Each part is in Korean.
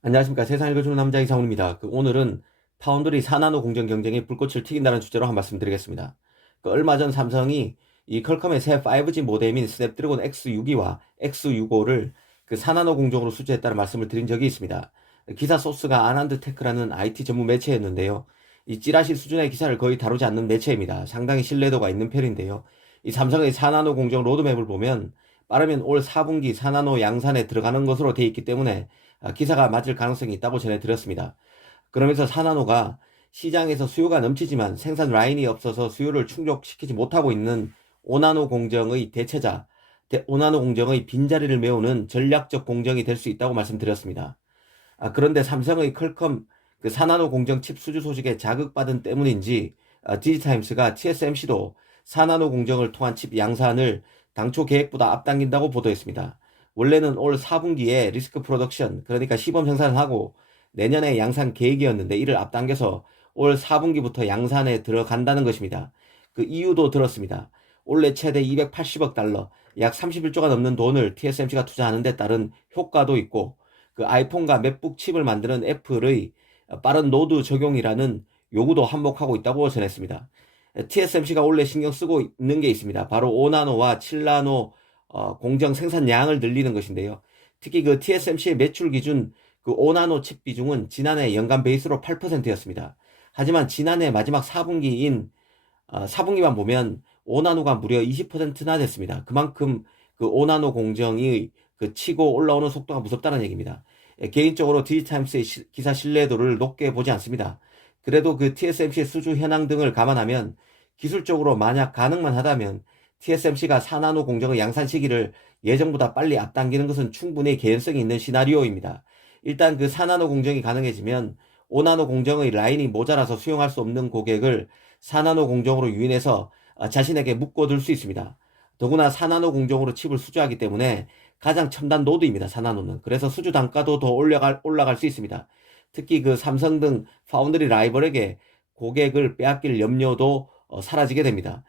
안녕하십니까. 세상 읽어주는 남자 이상훈입니다. 오늘은 파운드리 4나노 공정 경쟁이 불꽃을 튀긴다는 주제로 한 말씀 드리겠습니다. 얼마 전 삼성이 이 퀄컴의 새 5G 모뎀인 스냅드래곤 X62와 X65를 4나노 공정으로 수주했다는 말씀을 드린 적이 있습니다. 기사 소스가 아난드 테크라는 IT 전문 매체였는데요. 이 찌라시 수준의 기사를 거의 다루지 않는 매체입니다. 상당히 신뢰도가 있는 편인데요. 이 삼성의 4나노 공정 로드맵을 보면 빠르면 올 4분기 4나노 양산에 들어가는 것으로 돼 있기 때문에 기사가 맞을 가능성이 있다고 전해드렸습니다. 그러면서 4나노가 시장에서 수요가 넘치지만 생산 라인이 없어서 수요를 충족시키지 못하고 있는 5나노 공정의 대체자, 5나노 공정의 빈자리를 메우는 전략적 공정이 될 수 있다고 말씀드렸습니다. 그런데 삼성의 퀄컴 4나노 공정 칩 수주 소식에 자극받은 때문인지 디지타임스가 TSMC도 4나노 공정을 통한 칩 양산을 당초 계획보다 앞당긴다고 보도했습니다. 원래는 올 4분기에 리스크 프로덕션, 그러니까 시범 생산을 하고 내년에 양산 계획이었는데 이를 앞당겨서 올 4분기부터 양산에 들어간다는 것입니다. 그 이유도 들었습니다. 올해 최대 280억 달러, 약 31조가 넘는 돈을 TSMC가 투자하는 데 따른 효과도 있고 아이폰과 맥북 칩을 만드는 애플의 빠른 노드 적용이라는 요구도 한몫하고 있다고 전했습니다. TSMC가 원래 신경 쓰고 있는 게 있습니다. 바로 5나노와 7나노 공정 생산량을 늘리는 것인데요. 특히 TSMC의 매출 기준 5나노 칩 비중은 지난해 연간 베이스로 8%였습니다. 하지만 지난해 마지막 4분기만 보면 5나노가 무려 20%나 됐습니다. 그만큼 5나노 공정이 치고 올라오는 속도가 무섭다는 얘기입니다. 개인적으로 디지타임스의 기사 신뢰도를 높게 보지 않습니다. 그래도 TSMC의 수주 현황 등을 감안하면 기술적으로 만약 가능만 하다면 TSMC가 4나노 공정의 양산 시기를 예정보다 빨리 앞당기는 것은 충분히 개연성이 있는 시나리오입니다. 일단 4나노 공정이 가능해지면 5나노 공정의 라인이 모자라서 수용할 수 없는 고객을 4나노 공정으로 유인해서 자신에게 묶어둘 수 있습니다. 더구나 4나노 공정으로 칩을 수주하기 때문에 가장 첨단 노드입니다. 4나노는. 그래서 수주 단가도 더 올라갈 수 있습니다. 특히 삼성 등 파운드리 라이벌에게 고객을 빼앗길 염려도 사라지게 됩니다.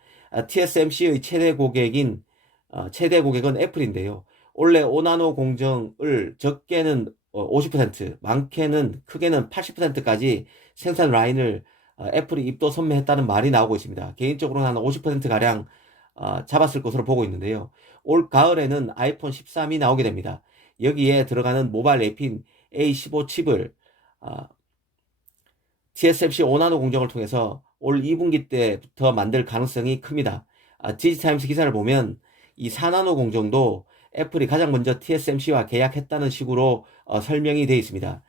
TSMC의 최대 고객은 애플인데요. 원래 5나노 공정을 적게는 50%, 크게는 80%까지 생산 라인을 애플이 입도 선매했다는 말이 나오고 있습니다. 개인적으로는 한 50%가량 잡았을 것으로 보고 있는데요. 올 가을에는 아이폰 13이 나오게 됩니다. 여기에 들어가는 모바일 앱인 A15 칩을 TSMC 5나노 공정을 통해서 올 2분기 때부터 만들 가능성이 큽니다. 디지타임스 기사를 보면 이 4나노 공정도 애플이 가장 먼저 TSMC와 계약했다는 식으로 설명이 되어 있습니다.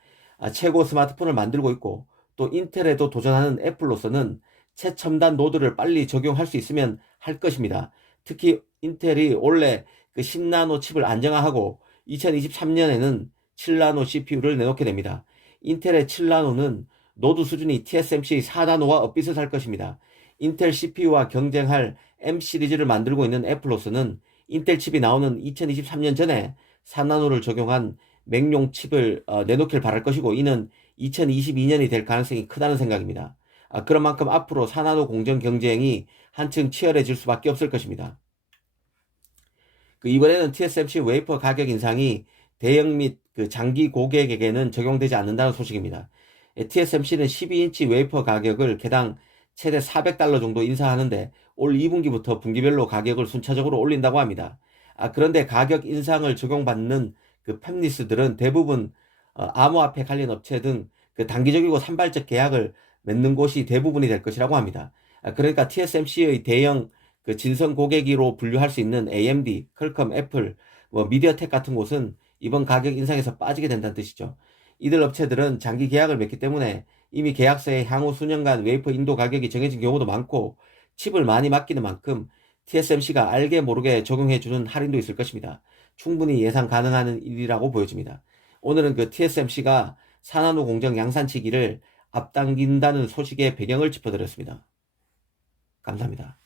최고 스마트폰을 만들고 있고 또 인텔에도 도전하는 애플로서는 최첨단 노드를 빨리 적용할 수 있으면 할 것입니다. 특히 인텔이 원래 10나노 칩을 안정화하고 2023년에는 7나노 CPU를 내놓게 됩니다. 인텔의 7나노는 노드 수준이 TSMC의 4나노와 엇비슷할 것입니다. 인텔 CPU와 경쟁할 M 시리즈를 만들고 있는 애플로서는 인텔 칩이 나오는 2023년 전에 4나노를 적용한 맥용 칩을 내놓길 바랄 것이고 이는 2022년이 될 가능성이 크다는 생각입니다. 그런 만큼 앞으로 4나노 공정 경쟁이 한층 치열해질 수밖에 없을 것입니다. 이번에는 TSMC 웨이퍼 가격 인상이 대형 및 장기 고객에게는 적용되지 않는다는 소식입니다. TSMC는 12인치 웨이퍼 가격을 개당 최대 400달러 정도 인상하는데 올 2분기부터 분기별로 가격을 순차적으로 올린다고 합니다. 그런데 가격 인상을 적용받는 팹리스들은 대부분 암호화폐 관련 업체 등 단기적이고 산발적 계약을 맺는 곳이 대부분이 될 것이라고 합니다. 그러니까 TSMC의 대형 진성 고객으로 분류할 수 있는 AMD, 퀄컴, 애플, 미디어텍 같은 곳은 이번 가격 인상에서 빠지게 된다는 뜻이죠. 이들 업체들은 장기 계약을 맺기 때문에 이미 계약서에 향후 수년간 웨이퍼 인도 가격이 정해진 경우도 많고 칩을 많이 맡기는 만큼 TSMC가 알게 모르게 적용해주는 할인도 있을 것입니다. 충분히 예상 가능한 일이라고 보여집니다. 오늘은 TSMC가 4나노 공정 양산 시기를 앞당긴다는 소식의 배경을 짚어드렸습니다. 감사합니다.